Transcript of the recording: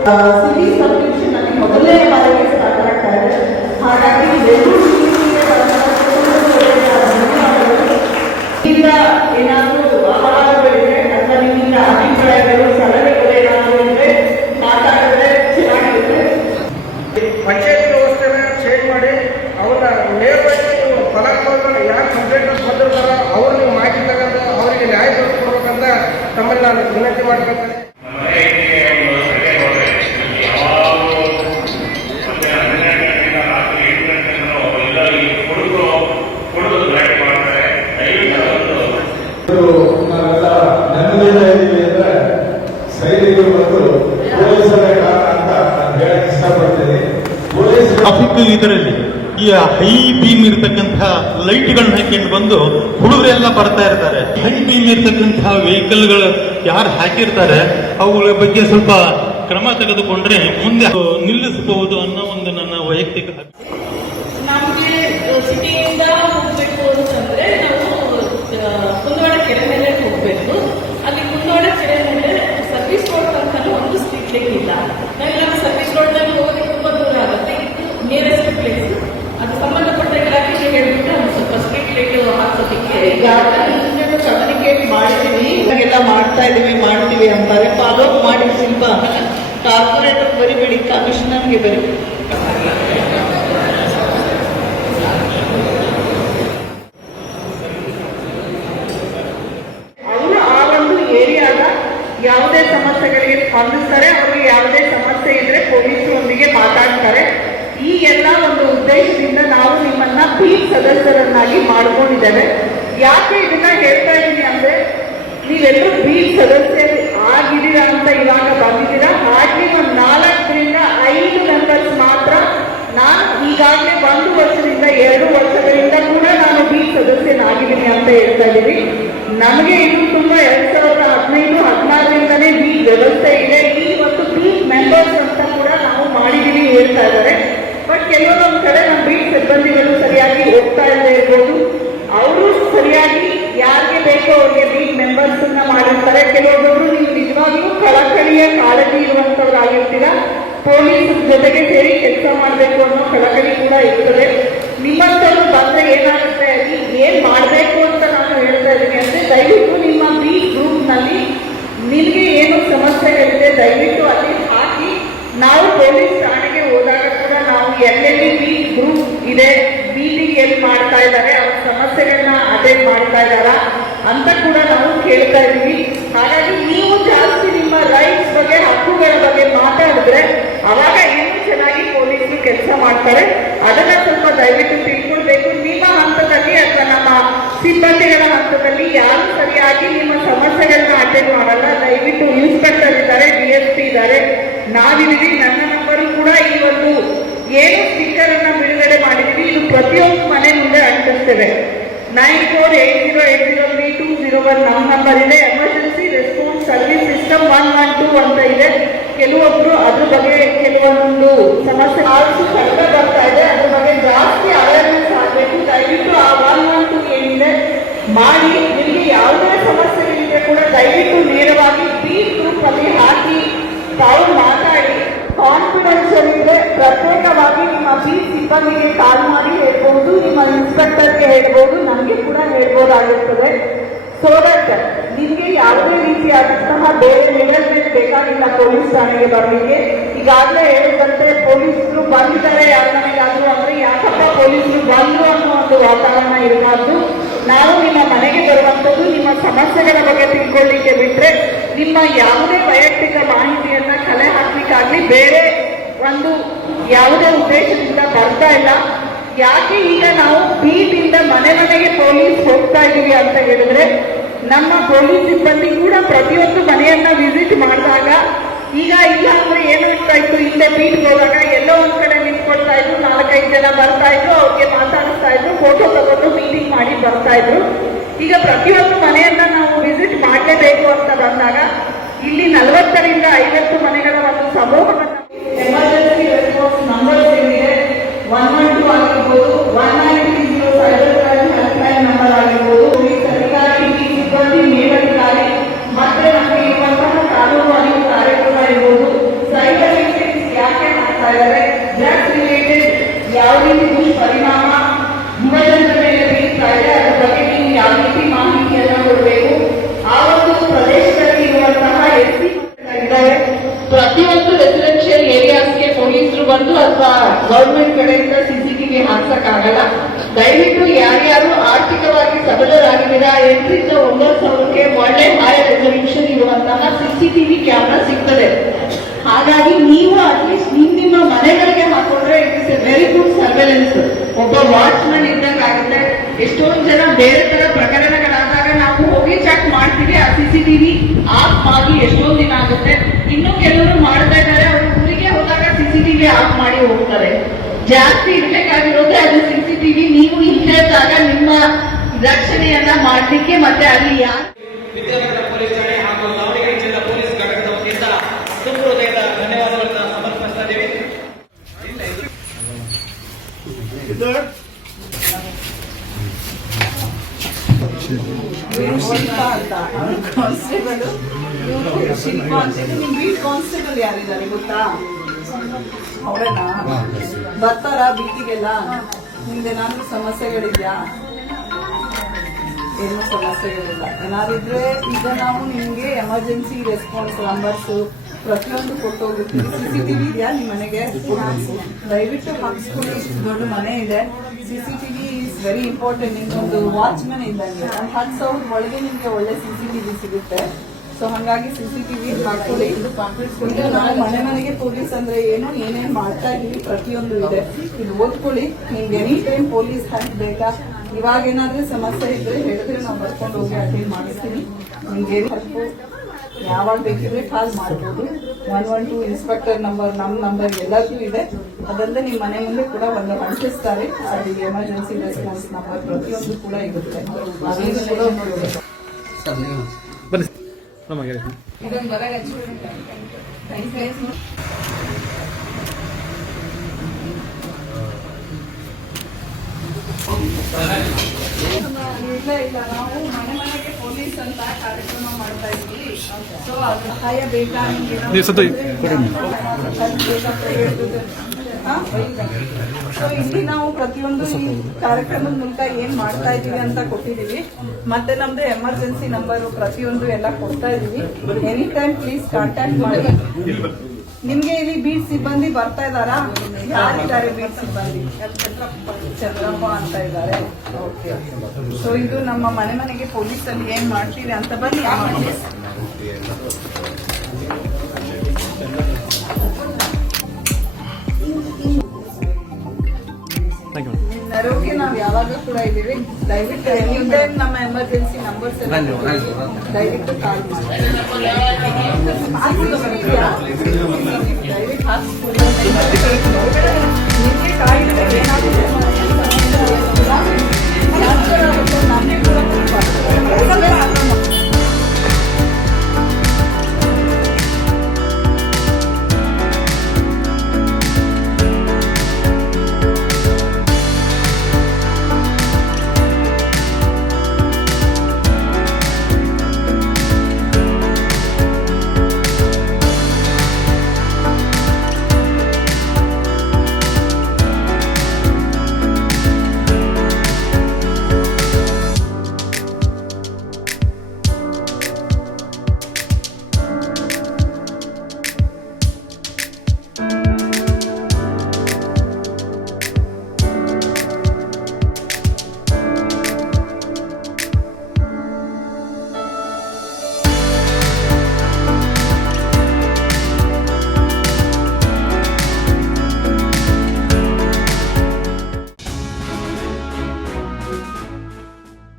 City subscription ಅಲ್ಲಿ ಮೊದಲನೇ ಬಾರಿಗೆ ಸ್ಟಾರ್ಟ್ ಆಗ್ತಾ ಇದೆ. ಹಾಗಾಗಿ ಈಗ ಏನಾದರೂ ಆಹಾರಗಳಿದೆ ಅಥವಾ ನಿಮ್ಮಿಂದ ಅಭಿಪ್ರಾಯಗಳು ಸಲಹೆಗಳು ಏನಾದರೂ ಇದ್ರೆ ಮಾತಾಡಿದ್ರೆ ಚೆನ್ನಾಗಿರುತ್ತೆ. ಪಂಚಾಯತ್ ವ್ಯವಸ್ಥೆನ ಚೇಂಜ್ ಮಾಡಿ ಅವರ ನೇರವಾಗಿ ಫಲಾನುಭವಿಗಳು ಯಾರು ಕಂಪ್ಲೇಂಟ್ ಬಂದಿರ್ತಾರೋ ಅವ್ರು ನೀವು ಮಾಹಿತಿ ತಗೊಂಡು ಅವರಿಗೆ ನ್ಯಾಯ ದೊರಕಿಸ್ಕೊಡ್ಬೇಕಂತ ತಮ್ಮಲ್ಲಿ ನಾನು ವಿನಂತಿ ಮಾಡ್ಕೊಳ್ತೇನೆ. ಸೈನಿಕರು ಮತ್ತು ಪೊಲೀಸರ ಕಾರಣ ಅಂತ ನಾನು ಹೇಳಕ್ ಇಷ್ಟಪಡ್ತೇನೆ. ಟ್ರಾಫಿಕ್ ಇದರಲ್ಲಿ ಈ ಹೈ ಬೀಮ್ ಇರತಕ್ಕಂತಹ ಲೈಟ್ಗಳನ್ನ ಹಾಕೊಂಡು ಬಂದು ಹುಡುಗರೆಲ್ಲ ಬರ್ತಾ ಇರ್ತಾರೆ. ಹೈ ಬೀಮ್ ಇರತಕ್ಕಂತಹ ವೆಹಿಕಲ್ಗಳು ಯಾರು ಹಾಕಿರ್ತಾರೆ ಅವುಗಳ ಬಗ್ಗೆ ಸ್ವಲ್ಪ ಕ್ರಮ ತೆಗೆದುಕೊಂಡ್ರೆ ಮುಂದೆ ನಿಲ್ಲಿಸಬಹುದು ಅನ್ನೋ ಒಂದು ನನ್ನ ವೈಯಕ್ತಿಕ. ನಮಗೆ ಸಿಟಿಯಿಂದ ಹೋಗ್ಬೇಕು ಅಂತಂದ್ರೆ ನಾವು ಕುಂದವಾಡ ಕೆರೆ ಮೇಲೆ ಹೋಗ್ಬೇಕು. ಅಲ್ಲಿ ಕುಂದವಾಡ ಕೆರೆ ಮೇಲೆ ಸರ್ವಿಸ್ ರೋಡ್ ಅಂತಾನು ಒಂದು ಸ್ಟ್ರೀಟ್ ಲೈಟ್ ಇಲ್ಲ. ನಾವೆಲ್ಲ ಸರ್ವಿಸ್ ರೋಡ್ ನಲ್ಲಿ ಹೋಗೋದಕ್ಕೆ ತುಂಬಾ ದೂರ ಆಗುತ್ತೆ. ಇದು ನಿಯರೆಸ್ಟ್ ಪ್ಲೇಸ್. ಅದು ಸಂಬಂಧಪಟ್ಟ ಇಲಾಖೆಗೆ ಹೇಳ್ಬಿಟ್ಟು ಒಂದು ಸ್ವಲ್ಪ ಸ್ಟ್ರೀಟ್ ಲೈಟ್ ಹಾಕೋದಕ್ಕೆ ಕಮ್ಯುನಿಕೇಟ್ ಮಾಡ್ತೀವಿ, ಇವಾಗೆಲ್ಲ ಮಾಡ್ತಾ ಇದೀವಿ ಮಾಡ್ತೀವಿ ಅಂತಾರೆ. ಫಾಲೋ ಮಾಡಿ ಸ್ವಲ್ಪ ಕಾರ್ಪೊರೇಟರ್ ಬರಿಬೇಡಿ, ಕಮಿಷನರ್ಗೆ ಬರಿಬೇಡಿ. ಅವರು ಆ ಒಂದು ಏರಿಯಾದ ಯಾವುದೇ ಸಮಸ್ಯೆಗಳಿಗೆ ಸ್ಪಂದಿಸ್ತಾರೆ. ಅವರಿಗೆ ಯಾವುದೇ ಸಮಸ್ಯೆ ಇದ್ರೆ ಪೊಲೀಸರೊಂದಿಗೆ ಮಾತಾಡ್ತಾರೆ. ಈ ಎಲ್ಲ ಒಂದು ಉದ್ದೇಶದಿಂದ ನಾವು ನಿಮ್ಮನ್ನ ಬೀಟ್ ಸದಸ್ಯರನ್ನಾಗಿ ಮಾಡ್ಕೊಂಡಿದ್ದೇವೆ. ಯಾಕೆ ಇದನ್ನ ಹೇಳ್ತಾ ಇದ್ದೀನಿ ಅಂದ್ರೆ, ನೀವೆಲ್ಲರೂ ಬೀಟ್ ಸದಸ್ಯರು ಆಗಿದ್ದೀರಾ ಅಂತ ಇವಾಗ ಬಂದಿದ್ದೀರಾ. ಹಾಗೆ ಒಂದು 4ರಿಂದ 5 ಮೆಂಬರ್ಸ್ ಮಾತ್ರ. ನಾನು ಈಗಾಗಲೇ 1 ವರ್ಷದಿಂದ 2 ವರ್ಷಗಳಿಂದ ಕೂಡ ನಾನು ಬೀಟ್ ಸದಸ್ಯನಾಗಿದ್ದೀನಿ ಅಂತ ಹೇಳ್ತಾ ಇದ್ದೀನಿ. ನಮಗೆ ಇದು ತುಂಬಾ 2015-16ರಿಂದನೇ ಬೀಟ್ ವ್ಯವಸ್ಥೆ ಇದೆ. ಈ ಒಂದು ಬೀಟ್ ಮೆಂಬರ್ಸ್ ಅಂತ ಕೂಡ ನಾವು ಮಾಡಿದೀವಿ ಹೇಳ್ತಾ ಇದ್ದಾರೆ. ಬಟ್ ಕೆಲವೊಂದು ಕಡೆ ನಮ್ಮ ಬೀಟ್ ಸಿಬ್ಬಂದಿಗಳು ಸರಿಯಾಗಿ ಹೋಗ್ತಾ ಇಲ್ಲದೆ ಇರ್ಬೋದು. ಅವರು ಸರಿಯಾಗಿ ಯಾರಿಗೆ ಬೇಕೋ ಅವರಿಗೆ ಬೀಟ್ ಮೆಂಬರ್ಸ್ ಮಾಡಿರ್ತಾರೆ. ಕೆಲವೊಬ್ಬರು ನೀವು ನಿಜವಾಗ್ಲೂ ಕಳಕಳಿಯ ಕಾಳಜಿ ಇರುವಂತವ್ರಾಗಿರ್ತೀರ. ಪೊಲೀಸ್ ಜೊತೆಗೆ ಸೇರಿ ಕೆಲಸ ಮಾಡಬೇಕು ಅನ್ನೋ ಕಳಕಳಿ ಕೂಡ ಇರ್ತದೆ. ನಿಮ್ಮಂತವ್ರು ಬಂದ್ರೆ ಏನಾಗುತ್ತೆ, ಅಲ್ಲಿ ಏನ್ ಮಾಡಬೇಕು ಅಂತ ನಾನು ಹೇಳ್ತಾ ಇದ್ದೀನಿ ಅಂದ್ರೆ, ದಯವಿಟ್ಟು ನಿಮ್ಮ ಬೀಟ್ ಗ್ರೂಪ್ ನಲ್ಲಿ ನಿಮ್ಗೆ ಏನು ಸಮಸ್ಯೆಗಳಿದೆ ದಯವಿಟ್ಟು ಅಲ್ಲಿ ಹಾಕಿ. ನಾವು ಪೊಲೀಸ್ ಠಾಣೆಗೆ ಹೋದಾಗ ಕೂಡ ನಾವು ಎಲ್ಲೆಲ್ಲಿ ಬೀಟ್ ಗ್ರೂಪ್ ಇದೆ, ಮೀಟಿಂಗ್ ಎಲ್ಲಿ ಮಾಡ್ತಾ ಇದ್ದಾರೆ, ಅವ್ರ ಸಮಸ್ಯೆಗಳನ್ನ ಅಟೆಂಡ್ ಮಾಡ್ತಾ ಇದ್ದಾರಾ ಅಂತ ಕೂಡ ನಾವು ಕೇಳ್ತಾ ಇದೀವಿ. ಹಾಗಾಗಿ ನೀವು ಜಾಸ್ತಿ ನಿಮ್ಮ ರೈಟ್ಸ್ ಬಗ್ಗೆ, ಹಕ್ಕುಗಳ ಬಗ್ಗೆ ಮಾತಾಡಿದ್ರೆ ಅವಾಗ ಇನ್ನೂ ಚೆನ್ನಾಗಿ ಪೊಲೀಸರು ಕೆಲಸ ಮಾಡ್ತಾರೆ. ಅದನ್ನ ಸ್ವಲ್ಪ ದಯವಿಟ್ಟು ತಿಳ್ಕೊಳ್ಬೇಕು. ನಿಮ್ಮ ಹಂತದಲ್ಲಿ ಅಥವಾ ನಮ್ಮ ಸಿಬ್ಬಂದಿಗಳ ಹಂತದಲ್ಲಿ ಯಾರು ಸರಿಯಾಗಿ ನಿಮ್ಮ ಸಮಸ್ಯೆಗಳನ್ನ ಅಟೆಂಡ್ ಮಾಡಲ್ಲ. ದಯವಿಟ್ಟು ಇನ್ಸ್ಪೆಕ್ಟರ್ ಇದ್ದಾರೆ, DSP ಇದ್ದಾರೆ, ನಾವಿದ್ದೀವಿ. ನನ್ನ ನಂಬರು ಕೂಡ ಈ ಒಂದು ಏನು ಸ್ಟಿಕ್ಕರ್ ಅನ್ನ ಬಿಡುಗಡೆ ಮಾಡಿದೀವಿ, ಇದು ಪ್ರತಿಯೊಂದು ಮನೆ ಮುಂದೆ ಅಂಟಿಸ್ತೇವೆ. 9480803201 ನಮ್ಮ ನಂಬರ್ ಇದೆ. ಎಮರ್ಜೆನ್ಸಿ ರೆಸ್ಪಾನ್ಸ್ ಸರ್ವಿಸ್ ಸಿಸ್ಟಮ್ 112 ಅಂತ ಇದೆ. ಕೆಲವೊಬ್ರು ಅದ್ರ ಬಗ್ಗೆ ಕೆಲವೊಂದು ಸಮಸ್ಯೆ ಕಡಿಮೆ ಬರ್ತಾ ಇದೆ, ಅದ್ರ ಬಗ್ಗೆ ಜಾಸ್ತಿ ಅವೇರ್ನೆಸ್ ಆಗಬೇಕು. ದಯವಿಟ್ಟು ಆ 112 ಏನಿದೆ ಮಾಡಿ. ನಿಮಗೆ ಯಾವುದೇ ಸಮಸ್ಯೆಗಳಿದ್ರೆ ಕೂಡ ದಯವಿಟ್ಟು ನೇರವಾಗಿ ಬೀಟ್ ಗ್ರೂಪ್ ಅಲ್ಲಿ ಹಾಕಿ ತಾವು ಮಾತಾಡಿ. ಕಾನ್ಫಿಡೆನ್ಷಿಯಲ್ ಇದೆ, ಪ್ರತ್ಯೇಕವಾಗಿ ನಿಮ್ಮ ಬೀಟ್ ಸಿಬ್ಬಂದಿಗೆ ಕಾಲ್ ಮಾಡಿ ಹೇಳ್ಬಹುದು, ನಿಮ್ಮ ಇನ್ಸ್ಪೆಕ್ಟರ್ಗೆ ಹೇಳ್ಬೋದು, ನಮಗೆ ಕೂಡ ಹೇಳ್ಬೋದಾಗಿರ್ತದೆ. ಸೊ ದಟ್ ನಿಮಗೆ ಯಾವುದೇ ರೀತಿಯಾದಂತಹ ಬೇರೆ ಲೆವೆಲ್ ಬೇಕಾಗಿಲ್ಲ ಪೊಲೀಸ್ ಠಾಣೆಗೆ ಬರಲಿಕ್ಕೆ. ಈಗಾಗಲೇ ಹೇಳಿದಂತೆ ಪೊಲೀಸರು ಬಂದಿದ್ದಾರೆ ಯಾರಿಗಾದ್ರು ಅಂದ್ರೆ ಯಾಕಪ್ಪ ಪೊಲೀಸರು ಬಂದ್ರು ಅನ್ನೋ ಒಂದು ವಾತಾವರಣ ಇರಬಾರ್ದು. ನಾವು ನಿಮ್ಮ ಮನೆಗೆ ಬರುವಂಥದ್ದು ನಿಮ್ಮ ಸಮಸ್ಯೆಗಳ ಬಗ್ಗೆ ತಿಳ್ಕೊಳ್ಳಿಕ್ಕೆ ಬಿಟ್ರೆ, ನಿಮ್ಮ ಯಾವುದೇ ವೈಯಕ್ತಿಕ ಮಾಹಿತಿಯನ್ನ ಕಲೆ ಹಾಕ್ಲಿಕ್ಕಾಗ್ಲಿ ಬೇರೆ ಒಂದು ಯಾವುದೇ ಉದ್ದೇಶದಿಂದ ಬರ್ತಾ ಇಲ್ಲ. ಯಾಕೆ ಈಗ ನಾವು ಬೀಟಿಂದ ಮನೆ ಮನೆಗೆ ಪೊಲೀಸ್ ಹೋಗ್ತಾ ಇದೀವಿ ಅಂತ ಹೇಳಿದ್ರೆ, ನಮ್ಮ ಪೊಲೀಸ್ ಸಿಬ್ಬಂದಿ ಕೂಡ ಪ್ರತಿಯೊಂದು ಮನೆಯನ್ನ ವಿಸಿಟ್ ಮಾಡಿದಾಗ ಈಗ ಇಲ್ಲ ಅಂದ್ರೆ ಏನಾಗ್ತಾ ಇತ್ತು, ಹಿಂದೆ ಬೀಟ್ಗೆ ಹೋದಾಗ ಎಲ್ಲೋ ಒಂದ್ ಕಡೆ ನಿಂತ್ಕೊಳ್ತಾ ಇದ್ರು, 4-5 ಜನ ಬರ್ತಾ ಇದ್ರು, ಅವ್ರಿಗೆ ಮಾತಾಡಿಸ್ತಾ ಇದ್ರು, ಫೋಟೋ ತಗೊಂಡು ಮೀಟಿಂಗ್ ಮಾಡಿ ಬರ್ತಾ ಇದ್ರು. ಈಗ ಪ್ರತಿಯೊಂದು ಮನೆಯನ್ನ ನಾವು ವಿಸಿಟ್ ಮಾಡಲೇಬೇಕು ಅಂತ ಬಂದಾಗ ಇಲ್ಲಿ 40ರಿಂದ 50 ಮನೆಗಳ ಒಂದು ಸಮೂಹವನ್ನು ಎಮರ್ಜೆನ್ಸಿ ರೆಸ್ಪಾನ್ಸ್ ನಂಬರ್ ಏನಿದೆ 112 ಆಗಿರ್ಬೋದು, 193 cyber crime help line number ಆಗಿರ್ಬೋದು, ಪೊಲೀಸ್ ಅಧಿಕಾರಿ, ಸಿಬ್ಬಂದಿ, ಮೇಲಧಿಕಾರಿ ಮತ್ತೆ ನಮಗೆ ಇರುವಂತಹ ಕಾನೂನು ಅರಿವು ಕಾರ್ಯಕ್ರಮ ಇರ್ಬೋದು, ಸೈಬರ್ ಬಂದು ಅಥವಾ ಗೌರ್ಮೆಂಟ್ ಕಡೆಯಿಂದ CCTV ಹಾಕ್ಸಕ್ಕಾಗಲ್ಲ. ದಯವಿಟ್ಟು ಯಾರ್ಯಾರು ಆರ್ಥಿಕವಾಗಿ ಸಬಲರಾಗಿದ್ದೀರಾ 8ರಿಂದ 9,000ಕ್ಕೆ ಒಳ್ಳೆ ಹೈ ರೆಸಲ್ಯೂಷನ್ ಇರುವಂತಹ CCTV ಕ್ಯಾಮ್ರಾ ಸಿಗ್ತದೆ. ಹಾಗಾಗಿ ನೀವು ಅಟ್ಲೀಸ್ಟ್ ನಿಮ್ಮ ಮನೆಗಳಿಗೆ ಹಾಕೊಂಡ್ರೆ it is A very good surveillance. ಒಬ್ಬ ವಾಚ್ಮನ್ ಇದ್ದಂಗೆ ಆಗುತ್ತೆ. ಎಷ್ಟೊಂದು ಜನ ಬೇರೆ ತರ ಪ್ರಕರಣಗಳಾದಾಗ ನಾವು ಹೋಗಿ ಚೆಕ್ ಮಾಡ್ತೀವಿ, ಆ CCTV ಆಫ್ ಆಗಿ ಎಷ್ಟೊಂದು ದಿನ ಆಗುತ್ತೆ. ಇನ್ನು ಕೆಲವರು ಮಾಡ್ತಾ ಇದ್ದಾರೆ, ಅವರು ಊರಿಗೆ ಹೋದಾಗ CCTV ಆಫ್ ಮಾಡಿ ಹೋಗ್ತಾರೆ. ಜಾಸ್ತಿ ಇರ್ಬೇಕಾಗಿರೋದೇ ಅದು CCTV. ನೀವು ಇಲ್ಲೇ ಇದ್ದಾಗ ನಿಮ್ಮ ರಕ್ಷಣೆಯನ್ನ ಮಾಡ್ಲಿಕ್ಕೆ ಮತ್ತೆ ಅಲ್ಲಿ ಯಾರು ವಿದ್ಯಾನಗರ ಪೊಲೀಸ್ ಠಾಣೆ ಹಾಗೂ ದಾವಣಗೆರೆ ಜಿಲ್ಲಾ ಪೊಲೀಸ್ ಘಟಕದ ವತಿಯಿಂದ ತುಂಬ ಹೃದಯದ ಧನ್ಯವಾದಗಳನ್ನು ಸಮರ್ಪಿಸ್ತಾ ಇದ್ದೇವೆ. ಶಿಲ್ಪ ಅಂತ ಕಾನ್ಸ್ಟೇಬಲ್, ಶಿಲ್ಪ ಅಂತ ನಿಮ್ ಬೀಟ್ ಕಾನ್ಸ್ಟೇಬಲ್ ಯಾರಿದ್ದಾರೆ ಗೊತ್ತಾ? ಅವರೇನಾ? ಬರ್ತಾರಾ ಬೀಟಿಗೆಲ್ಲ? ನಿಮ್ದೇನಾದ್ರೂ ಸಮಸ್ಯೆಗಳಿದ್ಯಾ? ಏನೂ ಸಮಸ್ಯೆಗಳಿಲ್ಲ. ಏನಾದಿದ್ರೆ ಈಗ ನಾವು ನಿಮ್ಗೆ ಎಮರ್ಜೆನ್ಸಿ ರೆಸ್ಪಾನ್ಸ್ ನಂಬರ್ಸ್ ಪ್ರತಿಯೊಂದು ಕೊಟ್ಟು ಹೋಗುತ್ತೀವಿ. CCTV ಇದೆಯಾ ನಿಮ್ಮ ಮನೆಗೆ? ದಯವಿಟ್ಟು ಹಾಕ್ಸ್ಕೊಳ್ಳಿ. ದೊಡ್ಡ ಮನೆ ಇದೆ. CCTV is very important. ನಿಮ್ಗೊಂದು ವಾಚ್ಮನ್ ಇದ್ದಂಗೆ. ಒಂದು 10,000 ಒಳಗೆ ನಿಮ್ಗೆ ಒಳ್ಳೆ CCTV ಸಿಗುತ್ತೆ. ಸೊ ಹಾಗಾಗಿ CCTV ಹಾಕೊಳ್ಳಿ. ಈಗ ನಾವು ಮನೆಗೆ ಪೊಲೀಸ್ ಅಂದ್ರೆ ಏನು, ಏನೇನ್ ಮಾಡ್ತಾ ಇದೀವಿ ಪ್ರತಿಯೊಂದು ಇದೆ. ಇದು ಓದ್ಕೊಳ್ಳಿ. ನಿಮ್ಗೆ ಎನಿ ಟೈಮ್ ಪೊಲೀಸ್ ಹ್ಯಾಂಡ್ ಬೇಕಾ? ಇವಾಗ ಏನಾದ್ರೂ ಸಮಸ್ಯೆ ಇದ್ರೆ ಹೇಳಿದ್ರೆ ನಾವು ಬರ್ಕೊಂಡು ಹೋಗಿ ಅಟೆಂಡ್ ಮಾಡಿಸ್ತೀನಿ. ನಿಮ್ಗೆ ಹೆಲ್ಪ್ ಯಾವಾಗ ಬೇಕಿದ್ರೆ ಕಾಲ್ ಮಾಡ್ಬೋದು. 112 ಇನ್ಸ್ಪೆಕ್ಟರ್ ನಂಬರ್, ನಮ್ಮ ನಂಬರ್ ಎಲ್ಲದೂ ಇದೆ. ಅದಲ್ಲದೆ ನಿಮ್ಮ ಮನೆ ಮುಂದೆ ಕೂಡ ಒಂದು ಅಂಟಿಸ್ತಾರೆ. ಅದು ಎಮರ್ಜೆನ್ಸಿ ರೆಸ್ಪಾನ್ಸ್ ನಂಬರ್ ಪ್ರತಿಯೊಂದು ಕೂಡ ಇರುತ್ತೆ. ಅದನ್ನು ಕೂಡ ನೋಡಬೇಕು. ಇದೊಂದು ಬರಾಗ ಇಲ್ಲ, ನಾವು ಮನೆಗೆ ಪೊಲೀಸ್ ಅಂತ ಕಾರ್ಯಕ್ರಮ ಮಾಡ್ತಾ ಇದ್ವಿ. ಸೊ ಅದು ಸಹಾಯ ಬೇಕಾ ನಿಮ್ಗೆ? ಸೊ ಇಲ್ಲಿ ನಾವು ಪ್ರತಿಯೊಂದು ಈ ಕಾರ್ಯಕ್ರಮದ ಮೂಲಕ ಏನ್ ಮಾಡ್ತಾ ಇದೀವಿ ಅಂತ ಕೊಟ್ಟಿದೀವಿ. ಮತ್ತೆ ನಮ್ದು ಎಮರ್ಜೆನ್ಸಿ ನಂಬರ್ ಪ್ರತಿಯೊಂದು ಎಲ್ಲ ಕೊಡ್ತಾ ಇದೀವಿ. ಎನಿ ಟೈಮ್ ಪ್ಲೀಸ್ ಕಾಂಟ್ಯಾಕ್ಟ್ ಮಾಡಿ. ನಿಮ್ಗೆ ಇಲ್ಲಿ ಬೀಟ್ ಸಿಬ್ಬಂದಿ ಬರ್ತಾ ಇದ್ದಾರಾ? ಯಾರಿದ್ದಾರೆ ಬೀಟ್ ಸಿಬ್ಬಂದಿ? ಚಂದ್ರಪ್ಪ ಅಂತ ಇದ್ದಾರೆ. ಓಕೆ. ಸೊ ಇದು ನಮ್ಮ ಮನೆಗೆ ಪೊಲೀಸಲ್ಲಿ ಏನ್ ಮಾಡ್ತೀರಿ ಅಂತ ಬನ್ನಿ. ನೆರವಿಗೆ ನಾವು ಯಾವಾಗಲೂ ಕೂಡ ಇದ್ದೀವಿ. ದಯವಿಟ್ಟು ಎನಿ ಟೈಮ್ ನಮ್ಮ ಎಮರ್ಜೆನ್ಸಿ ನಂಬರ್ಸ್ ಎಲ್ಲ ದಯವಿಟ್ಟು ಕಾಲ್ ಮಾಡಿ.